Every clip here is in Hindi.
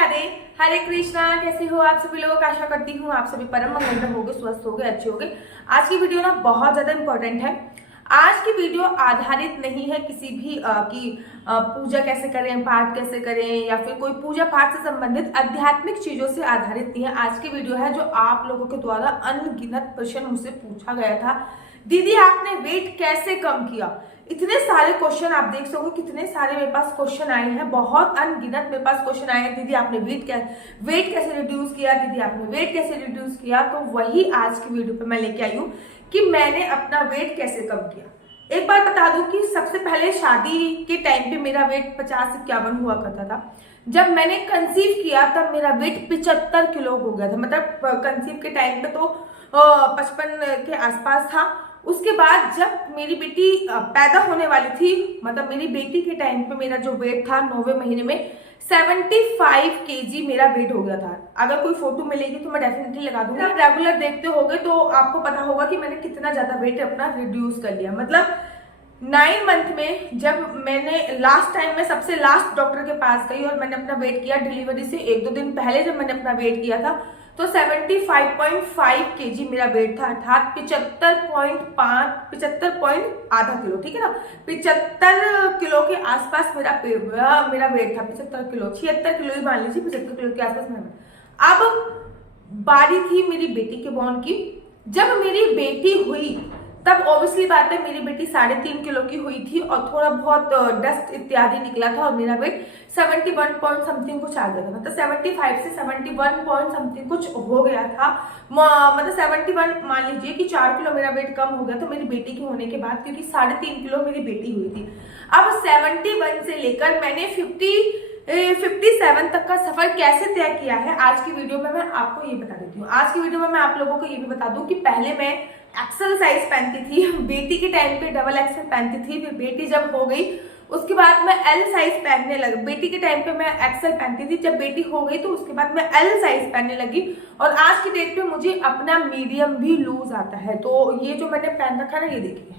राधे। हरे कृष्णा। कैसे हो आप सभी लोग? आशा करती हूँ आप सभी परम मंगल में होगे, स्वस्थ होगे, अच्छे होगे। आज की वीडियो ना बहुत ज्यादा इंपॉर्टेंट है। आज की वीडियो आधारित नहीं है किसी भी पूजा कैसे करें, पाठ कैसे करें या फिर कोई पूजा पाठ से संबंधित आध्यात्मिक चीजों से आधारित नहीं है। आज की वीडियो है जो आप लोगों के द्वारा अनगिनत प्रश्न मुझसे पूछा गया था। दीदी आपने वेट कैसे कम किया? इतने सारे क्वेश्चन आप देख सकोगे, कितने सारे मेरे पास क्वेश्चन आए हैं, बहुत अनगिनत मेरे पास क्वेश्चन आए हैं। दीदी आपने वेट कैसे रिड्यूस किया, दीदी आपने वेट कैसे रिड्यूस किया। तो वही आज की वीडियो पे मैं लेके आई हूँ कि मैंने अपना वेट कैसे कम किया। एक बार बता दूं कि सबसे पहले शादी के टाइम पे मेरा वेट 50-51 हुआ करता था। जब मैंने कंसीव किया तब मेरा वेट 75 किलो हो गया था। मतलब कंसीव के टाइम पे तो 55 के आसपास था। उसके बाद जब मेरी बेटी पैदा होने वाली थी, मतलब मेरी बेटी के टाइम पे मेरा जो वेट था 9वें महीने में 75 केजी मेरा वेट हो गया था। अगर कोई फोटो मिलेगी तो मैं डेफिनेटली लगा दूंगी। आप रेगुलर देखते होगे तो आपको पता होगा कि मैंने कितना ज्यादा वेट अपना रिड्यूस कर लिया। मतलब 9 मंथ में जब मैंने लास्ट टाइम में सबसे लास्ट डॉक्टर के पास गई और मैंने अपना वेट किया, डिलीवरी से 1-2 दिन पहले जब मैंने अपना वेट किया था तो 75.5 केजी मेरा वेट था, अर्थात 75.5 किलो, ठीक है ना। 75 किलो के आसपास मेरा वेट था। 75 किलो, 76 किलो ही मान लीजिए, 75 किलो के आसपास मेरा। अब बारी थी मेरी बेटी के बॉर्न की। जब मेरी बेटी हुई तब ऑब्वियसली बात है मेरी बेटी 3.5 किलो की हुई थी और थोड़ा बहुत डस्ट इत्यादि निकला था और मेरा वेट 71 पॉइंट समथिंग कुछ आ गया था। मतलब 75 से 71 पॉइंट समथिंग कुछ हो गया था। मतलब 71 मान लीजिए कि 4 किलो मेरा वेट कम हो गया था मेरी बेटी के होने के बाद, क्योंकि 3.5 किलो मेरी बेटी हुई थी। अब 71 से लेकर मैंने 57 तक का सफर कैसे तय किया है, आज की वीडियो में मैं आपको ये बता देती हूँ। आज की वीडियो में मैं आप लोगों को ये भी बता दूं कि पहले मैं एक्सेल साइज पहनती थी, बेटी के टाइम पे डबल एक्सेल पहनती थी। फिर बेटी जब हो गई उसके बाद मैं एल साइज पहनने लगी। बेटी के टाइम पे मैं एक्सेल पहनती थी, जब बेटी हो गई तो उसके बाद मैं एल साइज पहनने लगी और आज की डेट पे मुझे अपना मीडियम भी लूज आता है। तो ये जो मैंने पहन रखा है ना, ये देखिए,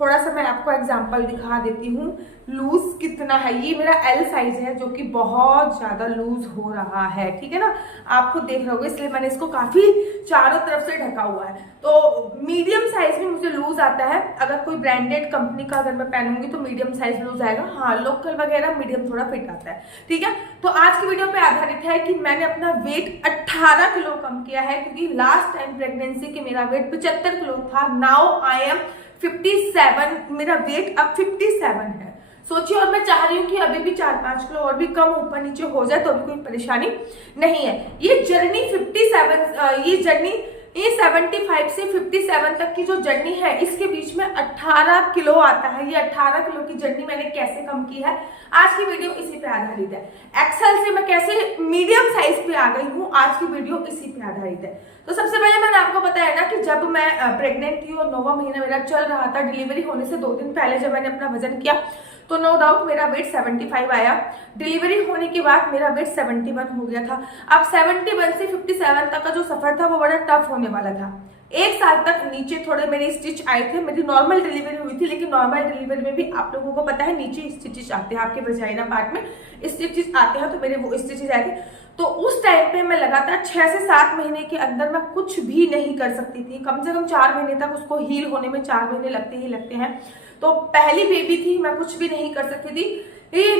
थोड़ा सा मैं आपको एग्जांपल दिखा देती हूँ लूज कितना है। ये मेरा एल साइज है जो कि बहुत ज्यादा लूज हो रहा है, ठीक है ना। आप खुद देख रहे होगे, इसलिए मैंने इसको काफी चारों तरफ से ढका हुआ है। तो मीडियम साइज में मुझे लूज आता है। अगर कोई ब्रांडेड कंपनी का अगर मैं पहनूंगी तो मीडियम साइज लूज आएगा। हाँ, लोकल वगैरह मीडियम थोड़ा फिट आता है, ठीक है। तो आज की वीडियो पे आधारित है कि मैंने अपना वेट 18 किलो कम किया है, क्योंकि लास्ट टाइम प्रेगनेंसी के मेरा वेट 75 किलो था। नाउ आई एम 57, मेरा वेट अब 57 है। सोचिए, और मैं चाह रही हूँ कि अभी भी 4-5 किलो और भी कम ऊपर नीचे हो जाए तो अभी कोई परेशानी नहीं है। ये जर्नी 75 से 57 तक की जो जर्नी है, इसके बीच में 18 किलो आता है। ये 18 किलो की जर्नी मैंने कैसे कम की है, आज की वीडियो इसी पे आधारित है। एक्सेल से मैं कैसे मीडियम साइज पे आ गई हूँ, आज की वीडियो इसी पे आधारित है। तो सबसे पहले मैंने आपको बताया ना कि जब मैं प्रेग्नेंट थी और 9वां महीना मेरा चल रहा था, डिलीवरी होने से 2 दिन पहले जब मैंने अपना वजन किया तो नो डाउट मेरा वेट 75 आया। डिलीवरी होने के बाद मेरा वेट 71 हो गया था। अब 71 से 57 तक का जो सफर था वो बड़ा टफ होने वाला था। 1 साल तक नीचे थोड़े मेरे स्टिच आए थे। मेरी नॉर्मल डिलीवरी हुई थी, लेकिन नॉर्मल डिलीवरी में भी आप लोगों को पता है नीचे स्टिचेस आते हैं, आपके वजाइना पार्ट में स्टिचेस आते हैं, तो मेरे वो स्टिचेस आए थे। तो उस टाइम पे मैं लगातार 6 से 7 महीने के अंदर मैं कुछ भी नहीं कर सकती थी। कम से कम 4 महीने तक उसको हील होने में 4 महीने लगते ही लगते हैं। तो पहली बेबी थी, मैं कुछ भी नहीं कर सकती थी।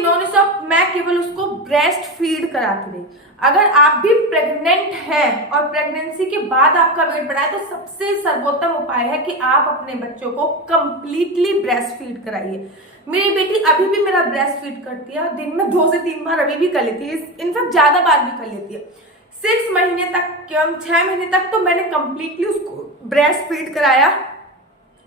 नॉन स्टॉप मैं केवल उसको ब्रेस्ट फीड कराती रही। अगर आप भी प्रेग्नेंट हैं और प्रेगनेंसी के बाद आपका वेट बढ़ा है तो सबसे सर्वोत्तम उपाय है कि आप अपने बच्चों को कंप्लीटली ब्रेस्ट फीड कराइए। मेरी बेटी अभी भी मेरा ब्रेस्ट फीड करती है, दिन में 2 से 3 बार अभी भी कर लेती है, इनफैक्ट ज्यादा बार भी कर लेती है। 6 महीने तक, 6 महीने तक तो मैंने कंप्लीटली उसको ब्रेस्ट फीड कराया।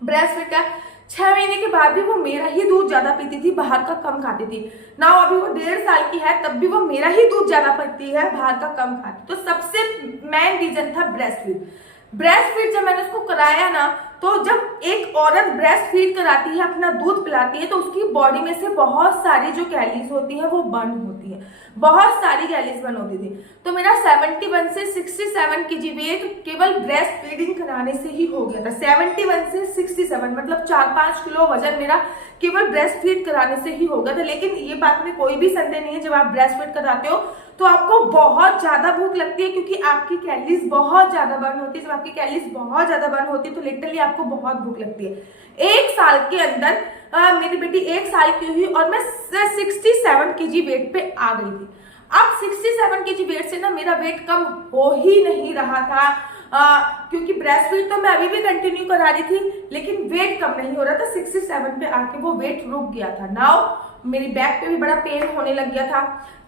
ब्रेस्ट फीड का 6 महीने के बाद भी वो मेरा ही दूध ज्यादा पीती थी, बाहर का कम खाती थी। ना अभी वो 1.5 साल की है, तब भी वो मेरा ही दूध ज्यादा पीती है, बाहर का कम खाती। तो सबसे मेन रीजन था ब्रेस्ट फीड। ब्रेस्ट फीड जब मैंने उसको कराया ना, तो जब एक औरत ब्रेस्ट फीड कराती है, अपना दूध पिलाती है, तो उसकी बॉडी में से बहुत सारी जो कैलोरीज होती है वो बर्न होती है, बहुत सारी कैलोरीज बर्न होती थी। तो मेरा 71 से 67 केजी वेट केवल ब्रेस्ट फीडिंग कराने से ही हो गया था। 71 से 67 मतलब 4-5 किलो वजन मेरा केवल ब्रेस्ट फीड कराने से ही हो गया था। लेकिन ये बात में कोई भी संदेह नहीं है, जब आप ब्रेस्ट फीड कराते हो तो आपको बहुत ज्यादा भूख लगती है, क्योंकि आपकी कैलोरीज बहुत ज्यादा बर्न होती है। जब आपकी कैलोरीज बहुत ज्यादा बर्न होती है तो लिटरली आपको बहुत भूख लगती है। 1 साल के अंदर मेरी बेटी 1 साल की हुई और मैं 67 केजी वेट पे आ गई थी। अब 67 केजी वेट से ना मेरा वेट कम हो ही नहीं रहा था, क्योंकि ब्रेस्ट फीड तो मैं अभी भी कंटिन्यू करा रही थी, लेकिन वेट कम नहीं हो रहा था। 67 पे आके वो वेट रुक गया था। नाउ मेरी बैक पे भी बड़ा पेन होने लग गया था।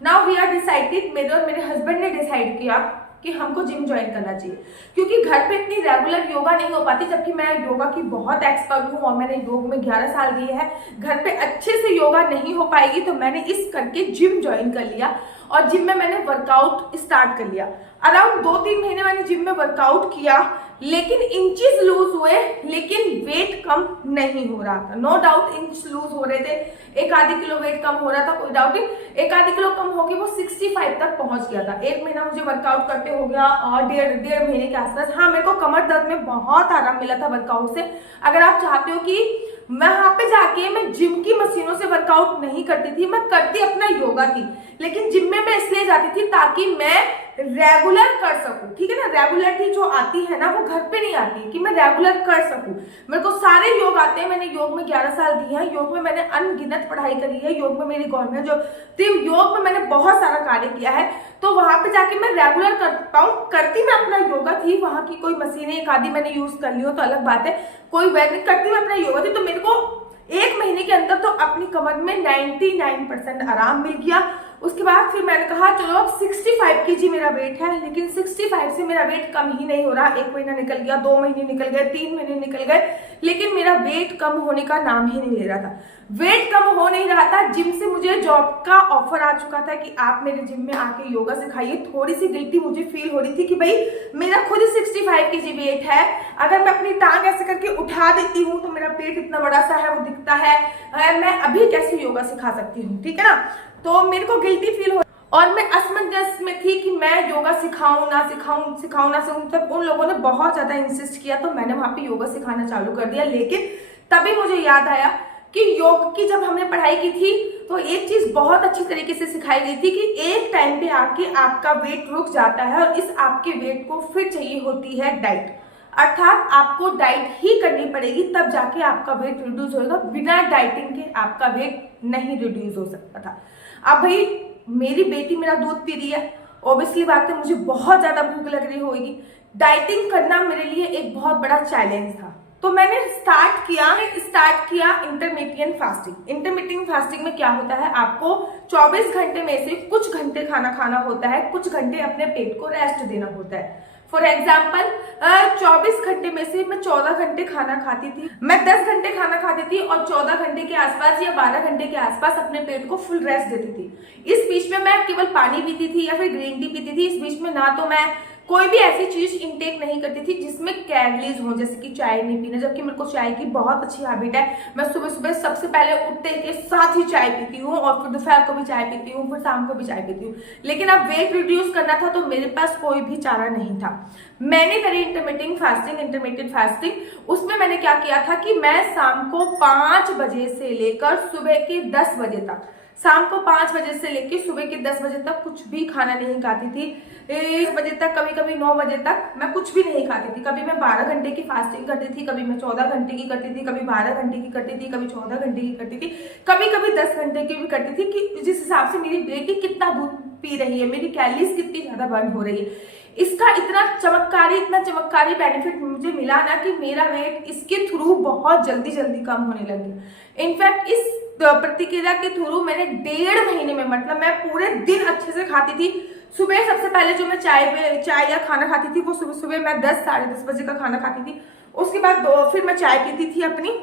नाउ वी आर डिसाइडेड, मेरे और मेरे हस्बैंड ने डिसाइड किया कि हमको जिम ज्वाइन करना चाहिए, क्योंकि घर पे इतनी रेगुलर योगा नहीं हो पाती, जबकि मैं योगा की बहुत एक्सपर्ट हूँ और मैंने योग में 11 साल दिए हैं। घर पे अच्छे से योगा नहीं हो पाएगी, तो मैंने इस करके जिम ज्वाइन कर लिया और जिम में मैंने वर्कआउट स्टार्ट कर लिया। अराउंड 2-3 महीने मैंने जिम में वर्कआउट किया, लेकिन इंचेस लूज हुए, लेकिन वेट कम नहीं हो रहा था। नो डाउट इंच लूज हो रहे थे, 1-आधी किलो वेट कम हो रहा था, कोई डाउट नहीं। 1-आधी किलो कम होके वो 65 तक पहुंच गया था। 1 महीना मुझे वर्कआउट करते हो गया और डेढ़ महीने के आसपास। हाँ, मेरे को कमर दर्द में बहुत आराम मिला था वर्कआउट से। अगर आप चाहते हो कि मैं वहां पे जाके मैं जिम की मशीनों से वर्कआउट नहीं करती थी, मैं करती अपना योगा थी, लेकिन जिम में मैं इसलिए जाती थी ताकि मैं रेगुलर कर सकूं। ठीक है ना, रेगुलरिटी जो आती है ना वो घर पे नहीं आती, कि मैं रेगुलर कर सकूं। मेरे को सारे योग आते हैं, मैंने योग में 11 साल दिए हैं, योग में मैंने अनगिनत पढ़ाई करी है, योग में मेरी गवर्नमेंट जो थी, योग में मैंने बहुत सारा कार्य किया है। तो वहां पे जाके मैं रेगुलर कर पाऊं, करती मैं अपना योगा थी। वहां की कोई मशीनें 1-आधी मैंने यूज कर ली हो तो अलग बात है, कोई वैनिक करती मैं अपना योगा थी। तो मेरे को 1 महीने के अंदर तो अपनी कमर में 99% आराम मिल गया। उसके बाद फिर मैंने कहा चलो अब 65 केजी मेरा वेट है, लेकिन 65 से मेरा वेट कम ही नहीं हो रहा। 1 महीना निकल गया, 2 महीने निकल गए, 3 महीने निकल गए, लेकिन मेरा वेट कम होने का नाम ही नहीं ले रहा था। वेट कम हो नहीं रहा था। जिम से मुझे जॉब का ऑफर आ चुका था कि आप मेरे जिम में आके योगा सिखाइए। थोड़ी सी गिल्टी मुझे फील हो रही थी कि भाई मेरा खुद ही 65 केजी वेट है, अगर मैं अपनी टांग ऐसे करके उठा देती हूँ तो मेरा पेट इतना बड़ा सा है, वो दिखता है, मैं अभी कैसे योगा सिखा सकती हूँ। ठीक है ना, तो मेरे को गिल्टी फील हो और मैं असमंजस में थी कि मैं योगा सिखाऊं ना सिखाऊं, सिखाऊं ना सिखाऊं। तब उन लोगों ने बहुत ज्यादा इंसिस्ट किया, तो मैंने वहां पे योगा सिखाना चालू कर दिया। लेकिन तभी मुझे याद आया कि योग की जब हमने पढ़ाई की थी तो एक चीज बहुत अच्छी तरीके से सिखाई गई थी कि एक टाइम पे आके आपका वेट रुक जाता है और इस आपके वेट को फिर चाहिए होती है डाइट, अर्थात आपको डाइट ही करनी पड़ेगी, तब जाके आपका वेट रिड्यूस होगा। बिना डाइटिंग के आपका वेट नहीं रिड्यूस हो सकता था। अब भाई मेरी बेटी मेरा दूध पी रही है, ऑब्वियसली बात है मुझे बहुत ज्यादा भूख लग रही होगी। डाइटिंग करना मेरे लिए एक बहुत बड़ा चैलेंज था, तो मैंने स्टार्ट किया इंटरमिटेंट फास्टिंग। इंटरमिटेंट फास्टिंग में क्या होता है, आपको 24 घंटे में से कुछ घंटे खाना खाना होता है, कुछ घंटे अपने पेट को रेस्ट देना होता है। फॉर एग्जाम्पल 24 घंटे में से मैं 14 घंटे खाना खाती थी, मैं 10 घंटे खाना खाती थी और 14 घंटे के आसपास या 12 घंटे के आसपास अपने पेट को फुल रेस्ट देती थी। इस बीच में मैं केवल पानी पीती थी या फिर ग्रीन टी पीती थी। इस बीच में ना तो मैं कोई भी ऐसी चीज इंटेक नहीं करती थी जिसमें कैलोरीज हो, जैसे कि चाय नहीं पीना, जबकि मेरे को चाय की बहुत अच्छी हैबिट है। मैं सुबह सुबह सबसे पहले उठते के साथ ही चाय पीती हूँ और फिर दोपहर को भी चाय पीती हूँ, फिर शाम को भी चाय पीती हूँ। लेकिन अब वेट रिड्यूस करना था तो मेरे पास कोई भी चारा नहीं था। मैंने करी इंटरमिटेंट फास्टिंग। उसमें मैंने क्या किया था कि मैं शाम को 5 बजे से लेकर सुबह के 10 बजे तक, शाम को 5 बजे से लेकर सुबह के 10 बजे तक कुछ भी खाना नहीं खाती थी। 1 बजे तक, कभी कभी 9 बजे तक मैं कुछ भी नहीं खाती थी। कभी मैं 12 घंटे की फास्टिंग करती थी, कभी मैं 14 घंटे की करती थी, कभी 12 घंटे की करती थी, कभी 14 घंटे की करती थी, कभी कभी 10 घंटे की भी करती थी, कि जिस हिसाब से मेरी बेटी कितना दूध पी रही है, मेरी कैलोरीज कितनी ज्यादा बर्न हो रही है। इसका इतना चमत्कारी बेनिफिट मुझे मिला ना कि मेरा वेट इसके थ्रू बहुत जल्दी कम होने लग गया। इनफैक्ट इस प्रतिक्रिया के थ्रू मैंने 1.5 महीने में, मतलब मैं पूरे दिन अच्छे से खाती थी। सुबह सबसे पहले जो मैं चाय या खाना खाती थी वो सुबह मैं 10 साढ़े 10 बजे का खाना खाती थी। उसके बाद फिर मैं चाय पीती थी अपनी,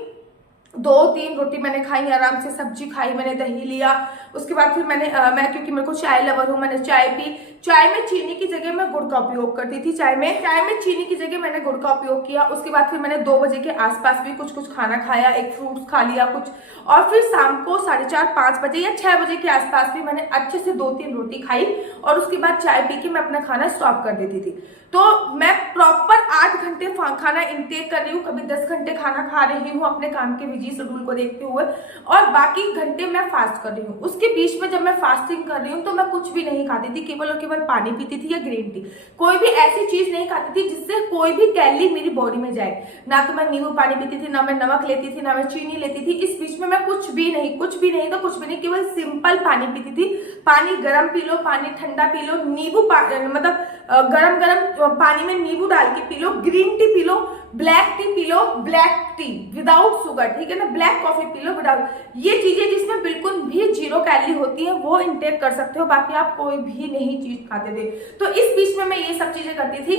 2-3 रोटी मैंने खाई, आराम से सब्जी खाई, मैंने दही लिया। उसके बाद फिर मैं क्योंकि मेरे को चाय लवर हूँ, मैंने चाय पी। चाय में चीनी की जगह मैं गुड़ का उपयोग करती थी। चाय में चीनी की जगह मैंने गुड़ का उपयोग किया। उसके बाद फिर मैंने 2 बजे के आसपास भी कुछ खाना खाया, एक फ्रूट खा लिया कुछ, और फिर शाम को 4:30-5 बजे या 6 बजे के आसपास भी मैंने अच्छे से 2-3 रोटी खाई और उसके बाद चाय पी के मैं अपना खाना स्टॉप कर देती थी। तो मैं प्रॉपर 8 घंटे खाना इंटेक कर रही हूँ, कभी 10 घंटे खाना खा रही हूँ अपने काम के बिजी शेड्यूल को देखते हुए, और बाकी घंटे मैं फास्ट कर रही हूँ। उसके बीच में जब मैं फास्टिंग कर रही हूँ तो मैं कुछ भी नहीं खाती थी, केवल और केवल पानी पीती थी या ग्रीन टी। कोई भी ऐसी चीज नहीं खाती थी जिससे कोई भी कैलोरी मेरी बॉडी में जाए। ना तो मैं नींबू पानी पीती थी, ना मैं नमक लेती थी, ना मैं चीनी लेती थी। इस बीच में मैं कुछ भी नहीं तो कुछ भी नहीं, केवल सिंपल पानी पीती थी। पानी गर्म पी लो, पानी ठंडा पी लो, नींबू मतलब गरम पानी में नींबू डाल के P low, green tea P low, black T P low, black T without sugar, ठीक है ना, black coffee P low without, ये चीजें जिसमें बिल्कुल भी 0 कैलोरी होती है वो इंटेक कर सकते हो। बाकी आप कोई भी नहीं चीज खाते थे। तो इस बीच में मैं ये सब चीजें करती थी।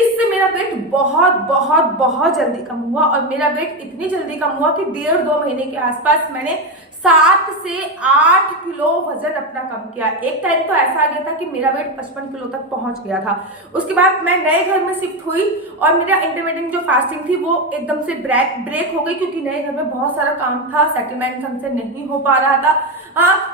इससे मेरा वेट बहुत बहुत बहुत जल्दी कम हुआ, और मेरा वेट इतनी जल्दी कम हुआ कि 1.5-2 महीने के आसपास मैंने 7 से 8 किलो वजन अपना कम किया। एक टाइम तो ऐसा आ गया था कि मेरा वेट 55 किलो तक पहुंच गया था। उसके बाद मैं नए घर में शिफ्ट हुई और मेरा इंटरमीडिएट जो फास्टिंग थी वो एकदम से ब्रेक हो गई, क्योंकि नए घर में बहुत सारा काम था, सेटलमेंट ढंग से नहीं हो पा रहा था।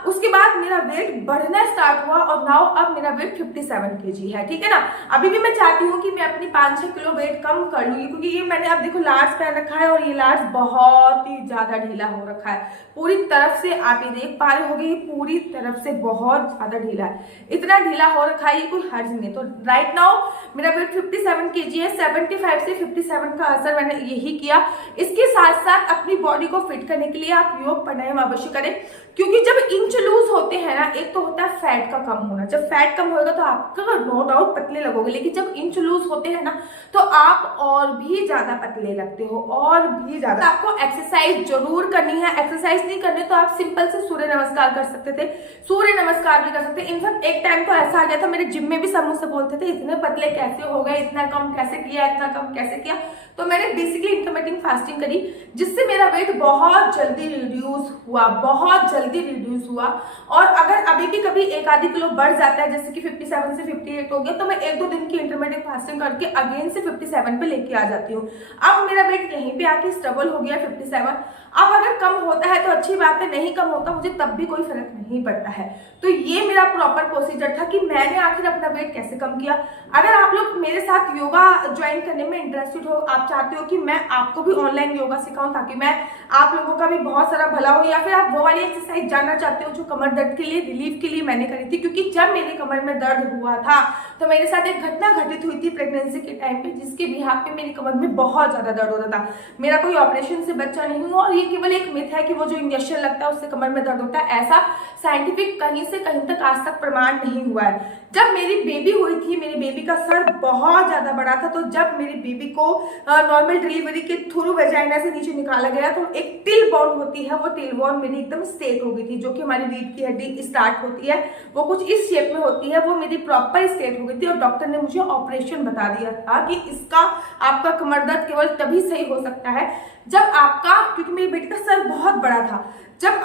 उसके बाद मेरा वेट बढ़ना स्टार्ट हुआ और नाउ अब मेरा वेट 57 kg है, ठीक है ना। अभी भी मैं चाहती हूँ कि मैं अपनी 5-6 किलो वेट कम कर लूंगी, क्योंकि ये मैंने अब देखो लार्ज पहन रखा है और ये लार्ज बहुत ही ज्यादा ढीला हो रखा है। पूरी तरफ से आप ये देख पा रहे होगे, ये पूरी तरफ से बहुत ज्यादा ढीला है। इतना ढीला हो रखा है, ये कोई हर्ज नहीं। तो राइट नाउ मेरा वेट 57 kg है। 75 से 57 का असर मैंने यही किया। इसके साथ साथ अपनी बॉडी को फिट करने के लिए आप योग प्राणायाम अवश्य करें, क्योंकि जब इंच लूज होते हैं ना, एक तो होता है फैट का कम होना। जब फैट कम होगा तो आपका नो डाउट पतले लगोगे, लेकिन जब इंच लूज होते हैं ना तो आप और भी ज्यादा पतले लगते हो, और भी ज्यादा। तो आपको एक्सरसाइज जरूर करनी है। एक्सरसाइज नहीं करने तो आप सिंपल से सूर्य नमस्कार कर सकते थे, सूर्य नमस्कार भी कर सकते थे। इनफैक्ट एक टाइम तो ऐसा आ गया था, मेरे जिम में भी सब मुझसे बोलते थे इतने पतले कैसे हो गए, इतना कम कैसे किया, इतना कम कैसे किया। तो मैंने बेसिकली इंटरमिटेंट फास्टिंग करी, जिससे मेरा वेट बहुत जल्दी रिड्यूस हुआ, बहुत जल्दी रिड्यूस हुआ। और अगर अभी भी कभी 1-आधी किलो बढ़ जाता है, जैसे कि 57 से 58 हो गया, तो मैं 1-2 दिन की इंटरमिटेंट फास्टिंग करके अगेन से 57 पे लेके आ जाती हूँ। अब मेरा वेट यहीं पे आके स्टेबल हो गया 57। अब अगर कम होता है तो अच्छी बात है, नहीं कम होता मुझे तब भी कोई फर्क नहीं पड़ता है। तो ये मेरा प्रॉपर प्रोसीजर था कि मैंने आखिर अपना वेट कैसे कम किया। अगर आप लोग मेरे साथ योगा ज्वाइन करने में इंटरेस्टेड हो, आप चाहते हो कि मैं आपको भी ऑनलाइन योगा सिखाऊं ताकि मैं आप लोगों का भी बहुत सारा भला हो, या फिर आप वो वाली एक्सरसाइज जानना चाहते हो जो कमर दर्द के लिए रिलीफ के लिए मैंने करी थी, क्योंकि जब मेरी कमर में दर्द हुआ था तो मेरे साथ एक घटना घटित हुई थी प्रेगनेंसी के टाइम पे, जिसके बिहाफ पे मेरी कमर में बहुत ज्यादा दर्द होता था। मेरा कोई ऑपरेशन से बच्चा नहीं हुआ, और ये केवल एक मिथ है कि वो जो इंजेक्शन लगता है उससे कमर में दर्द होता है। ऐसा साइंटिफिक कहीं से कहीं तक आज तक प्रमाण नहीं हुआ है। जब मेरी बेबी हुई थी, मेरी बेबी का सर बहुत ज्यादा बड़ा था, तो जब मेरी बेबी को नॉर्मल डिलीवरी के थ्रू वेजाइना से नीचे निकाला गया तो एक टिल बोन होती है, वो टिल बोन मेरी एकदम स्ट्रेट हो गई थी। जो कि हमारी रीढ़ की हड्डी स्टार्ट होती है वो कुछ इस शेप में होती है, वो मेरी प्रॉपर स्ट्रेट हो गई थी। और डॉक्टर ने मुझे ऑपरेशन बता दिया था कि इसका आपका कमर दर्द केवल तभी सही हो सकता है जब आपका, क्योंकि मेरी बेटी का सर बहुत बड़ा था, जब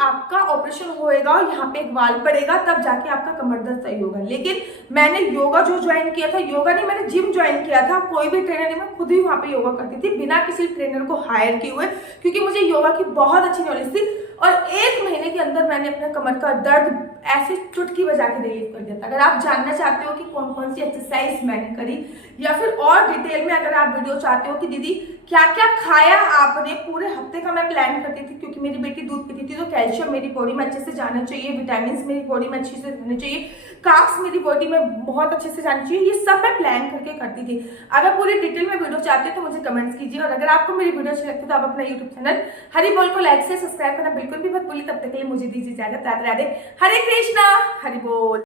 आपका ऑपरेशन होएगा और यहाँ पे एक वाल पड़ेगा तब जाके आपका कमर दर्द सही होगा। लेकिन मैंने योगा जो ज्वाइन किया था, योगा नहीं मैंने जिम ज्वाइन किया था, कोई भी ट्रेनर नहीं, मैं खुद ही वहां पे योगा करती थी बिना किसी ट्रेनर को हायर किए हुए, क्योंकि मुझे योगा की बहुत अच्छी नॉलेज थी। और 1 महीने के अंदर मैंने अपने कमर का दर्द ऐसे चुटकी बजा के रिलीव कर दिया था। अगर आप जानना चाहते हो कि कौन कौन सी एक्सरसाइज मैंने करी, या फिर और डिटेल में अगर आप वीडियो चाहते हो कि दीदी क्या क्या खाया आपने, पूरे हफ्ते का मैं प्लान करती थी, क्योंकि मेरी बेटी दूध पीती थी तो कैल्शियम मेरी बॉडी में अच्छे से जाना चाहिए, विटामिन मेरी बॉडी में अच्छे से रहने चाहिए, कार्ब्स मेरी बॉडी में बहुत अच्छे से जानी चाहिए, ये सब मैं प्लान करके करती थी। अगर पूरी डिटेल में वीडियो चाहते हो तो मुझे कमेंट्स कीजिए, और अगर आपको मेरी वीडियो अच्छी लगती है तो आप अपना यूट्यूब चैनल हरी बोल को लाइक से सब्सक्राइब करना बिल्कुल भी मत भूलिए। तब तक के लिए मुझे दीजिए इजाजत। राधे राधे, हरे कृष्णा, हरि बोल।